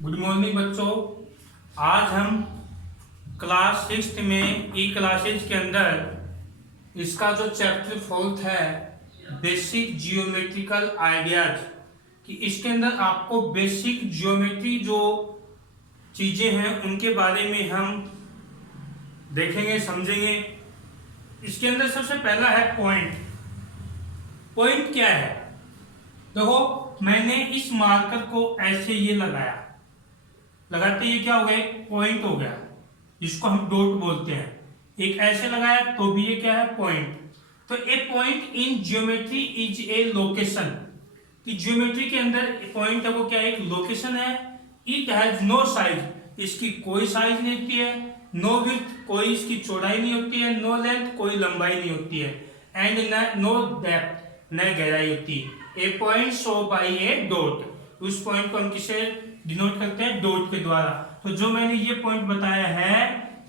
Good morning बच्चों। आज हम क्लास 6 में ई क्लासेज के अंदर इसका जो चैप्टर 4 है बेसिक जियोमेट्रिकल आइडियाज कि इसके अंदर आपको बेसिक जियोमेट्री जो चीज़ें हैं उनके बारे में हम देखेंगे, समझेंगे। इसके अंदर सबसे पहला है पॉइंट। पॉइंट क्या है? देखो, मैंने इस मार्कर को ऐसे ये लगाते ये क्या हो गया? एक पॉइंट हो गया, जिसको हम डॉट बोलते हैं। एक ऐसे लगाया तो भी ये क्या है? पॉइंट। तो a point in geometry is a location. कि ज्योमेट्री के अंदर पॉइंट है वो क्या है? एक लोकेशन है। इट हैज नो साइज, इसकी कोई साइज नहीं होती है। नो विड्थ, कोई इसकी चौड़ाई नहीं होती है। नो लेंथ, कोई लंबाई नहीं होती है। एंड नो डेप्थ, न गहराई होती है। A point show by a dot. उस पॉइंट को हम किसे डिनोट करते हैं? डॉट के द्वारा। तो जो मैंने ये पॉइंट बताया है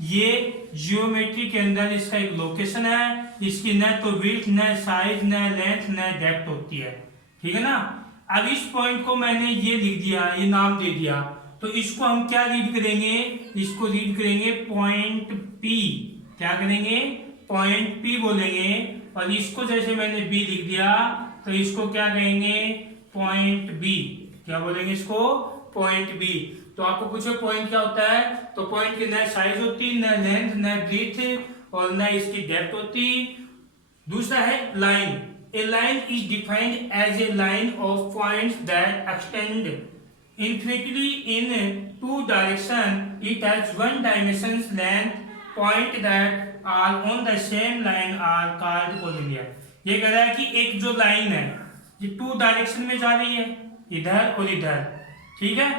ये जियोमेट्री के अंदर इसका एक लोकेशन है। इसकी न तो विड्थ, न साइज, न लेंथ, न डेप्थ होती है। ठीक है ना। अब इस पॉइंट को मैंने ये लिख दिया, ये नाम दे दिया, तो इसको हम क्या रीड करेंगे? इसको रीड करेंगे पॉइंट पी। क्या करेंगे? पॉइंट पी बोलेंगे। और इसको जैसे मैंने बी लिख दिया तो इसको क्या कहेंगे? Point B. क्या बोलेंगे इसको? Point B. तो आपको पूछो पॉइंट क्या होता है, तो पॉइंट की न साइज होती, न लेंथ, न ब्रीथ और न इसकी डेप्थ होती। दूसरा है line. A line is defined as a line of points that extend infinitely in two direction. It has one dimension's length. Point that are on the same line are called collinear. ये कह रहा है कि एक जो line है ये 2 direction में जा रही है, इधर और इधर। ठीक है।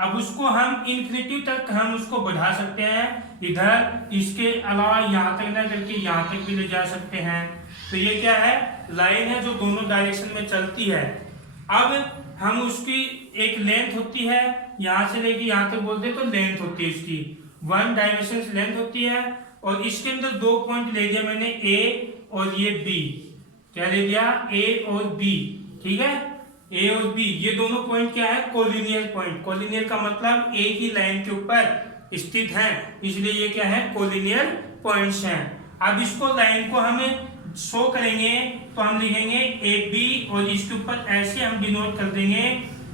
अब उसको हम इन्फिनिटी तक हम उसको बढ़ा सकते हैं इधर, इसके अलावा यहाँ तक ना करके यहाँ तक भी ले जा सकते हैं। तो ये क्या है? लाइन है जो दोनों डायरेक्शन में चलती है। अब हम उसकी एक लेंथ होती है, यहाँ से लेके यहाँ तक बोलते हैं तो लेंथ होती है इसकी 1 डायमेंशन लेंथ होती है। और इसके अंदर 2 पॉइंट ले दिया मैंने, ए और ये बी। क्या ले दिया? ए और बी। ठीक है। ए और बी ये दोनों पॉइंट क्या है? Collinear point. कोलिनियर का मतलब एक ही लाइन के ऊपर स्थित है, इसलिए ये क्या है? कोलिनियर पॉइंट्स हैं। अब इसको लाइन को हमें शो करेंगे तो हम लिखेंगे ए बी और इसके ऊपर ऐसे हम डिनोट कर देंगे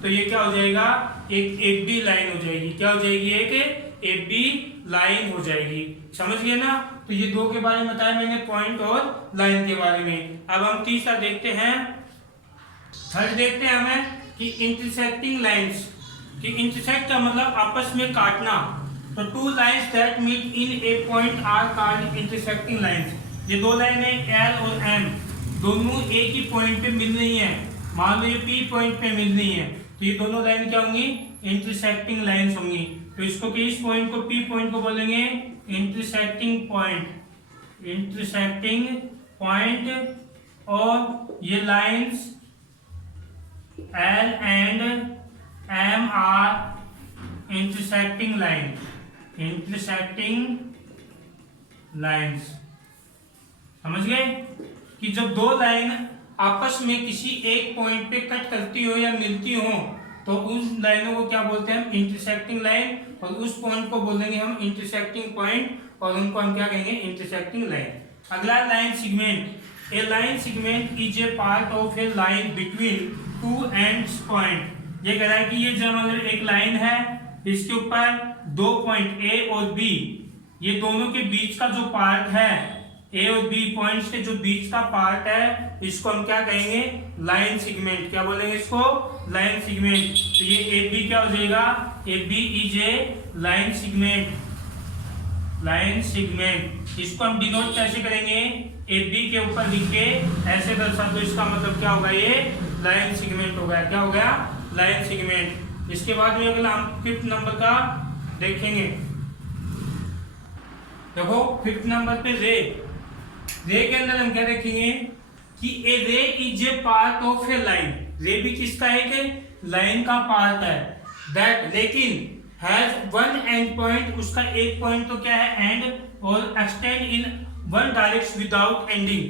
तो ये क्या हो जाएगा? एक ए बी लाइन हो जाएगी। क्या हो जाएगी? एक ए बी लाइन हो जाएगी। समझ गए ना। तो ये 2 के बारे में बताया मैंने, पॉइंट और लाइन के बारे में। अब हम तीसरा देखते हैं। थर्ड देखते हैं हमें कि इंटरसेक्टिंग लाइंस। कि इंटरसेक्ट का मतलब आपस में काटना। तो 2 lines that meet in a point are called intersecting lines. ये 2 लाइनें एल और एम दोनों एक ही पॉइंट पे मिल रही हैं। मान लो ये पी पॉइंट पे मिल रही हैं, तो ये दोनों लाइन क्या होंगी? इंटरसेक्टिंग लाइंस होंगी। तो इसको कि इस पॉइंट को पी पॉइंट को बोलेंगे इंटरसेक्टिंग पॉइंट। Intersecting point. और ये lines L and M are intersecting line. Intersecting lines. समझ गए कि जब 2 लाइन आपस में किसी एक पॉइंट पे कट करती हो या मिलती हो तो उस लाइनों को क्या बोलते हैं? हम इंटरसेक्टिंग लाइन। और उस पॉइंट को बोलेंगे हम इंटरसेक्टिंग पॉइंट और उनको हम क्या कहेंगे? Intersecting line. अगला line segment. A line segment is a part of a line between 2 ends point. ये कह रहा है कि ये जो मतलब एक लाइन है इसके ऊपर 2 पॉइंट ए और बी, ये दोनों के बीच का जो पार्ट है, ए और बी पॉइंट्स के जो बीच का पार्ट है, इसको हम क्या कहेंगे? Line segment. क्या बोलेंगे इसको? Line segment. तो ये ए बी क्या हो जाएगा? A B is a line segment. Line segment. इसको हम डिनोट कैसे करेंगे? ए बी के ऊपर लिख के ऐसे दर्शा दो, इसका मतलब क्या होगा? ये लाइन सेगमेंट हो गया। क्या हो गया? Line segment. इसके बाद में अगला हम 5th नंबर का देखेंगे। देखो 5th नंबर पे रे। रे के अंदर हम क्या देखेंगे कि ए रे is a part of a line. रे भी किसका? एक लाइन का पार्ट है। दैट लेकिन हैज 1 एंड पॉइंट। उसका एक पॉइंट तो क्या है? एंड। और एक्सटेंड इन 1 डायरेक्शन विदाउट एंडिंग।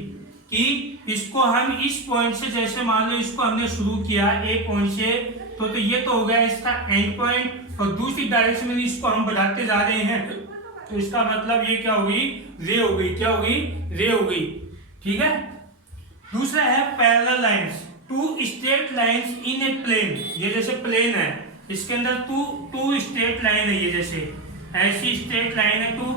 कि इसको हम इस पॉइंट से, जैसे मान लो इसको हमने शुरू किया ए पॉइंट से, तो ये तो हो गया इसका एंड पॉइंट। और दूसरी डायरेक्शन में इसको हम बढ़ाते जा रहे हैं, तो इसका मतलब ये क्या होगी, रे हो गई, क्या होगी, रे हो गई। ठीक है। दूसरा है parallel lines, two straight lines in a plane. ये जैसे प्लेन है, इसके अंदर टू स्ट्रेट लाइन है, ये जैसे ऐसी स्ट्रेट लाइन है टू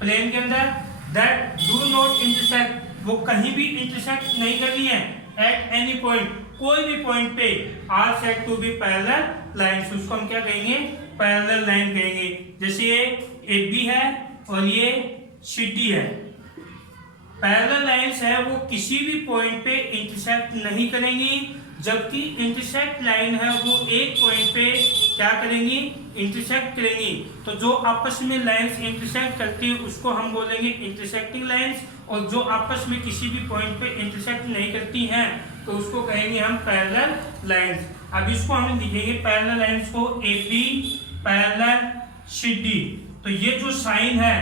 प्लेन के अंदर, दैट डू नॉट इंटरसेक्ट, वो कहीं भी इंटरसेक्ट नहीं कर रही है, एट एनी पॉइंट, कोई भी पॉइंट पे, are said to be parallel lines, उसको हम क्या कहेंगे, पैरेलल लाइन कहेंगे। जैसे ये ए बी है और ये सी डी है, पैरेलल लाइंस है, वो किसी भी पॉइंट पे इंटरसेक्ट नहीं करेंगी, जबकि इंटरसेक्ट लाइन है वो एक पॉइंट पे क्या करेंगी, इंटरसेक्ट करेंगी। तो जो आपस में लाइंस इंटरसेक्ट करती है उसको हम बोलेंगे इंटरसेक्टिंग लाइंस, और जो आपस में किसी भी पॉइंट पे इंटरसेक्ट नहीं करती हैं तो उसको कहेंगे हम पैरेलल लाइंस। अब इसको हम लिखेंगे पैरेलल लाइंस को A B parallel C D. तो ये जो साइन है,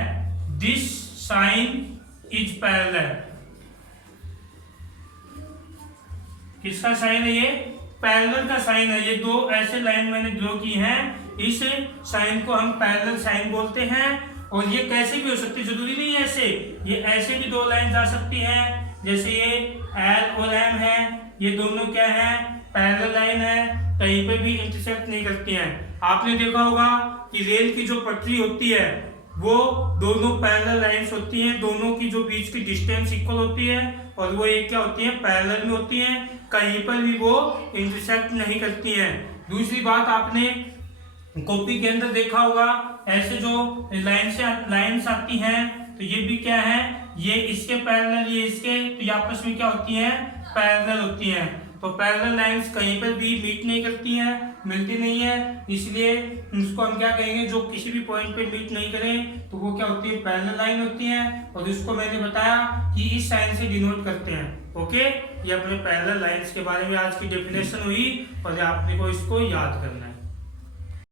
दिस साइन इज पैरेलल, किसका साइन है, ये पैरेलल का साइन है। ये दो ऐसे लाइन मैंने ड्रॉ की हैं, इस साइन को हम पैरेलल साइन बोलते हैं। और ये कैसे भी हो सकती है, जरूरी नहीं है ऐसे, ये ऐसे भी दो लाइन आ सकती हैं, जैसे ये एल और एम है, ये दोनों क्या है, पैरेलल लाइन है, कहीं पे भी इंटरसेक्ट नहीं करती हैं। आपने देखा होगा कि रेल की जो पटरी होती है वो दोनों पैरेलल लाइंस होती हैं, दोनों की जो बीच की डिस्टेंस इक्वल होती है, और वो एक क्या होती है, पैरेलल में होती हैं, कहीं पर भी वो इंटरसेक्ट नहीं करती हैं। दूसरी बात, आपने कॉपी के अंदर देखा होगा ऐसे जो लाइंस आती हैं, तो ये भी क्या है, ये इसके पैरेलल, ये इसके, तो ये आपस में क्या होती हैं, पैरेलल होती हैं। तो पैरेलल लाइंस कहीं पर भी मीट नहीं करती हैं, मिलती नहीं है, इसलिए उसको हम क्या कहेंगे, जो किसी भी पॉइंट पे मीट नहीं करें तो वो क्या होती है, पैरेलल लाइन होती हैं। और इसको मैंने बताया कि इस साइन से डिनोट करते हैं। ओके, ये अपने पैरेलल लाइंस के बारे में आज की डेफिनेशन हुई, और आपने को इसको याद करना है।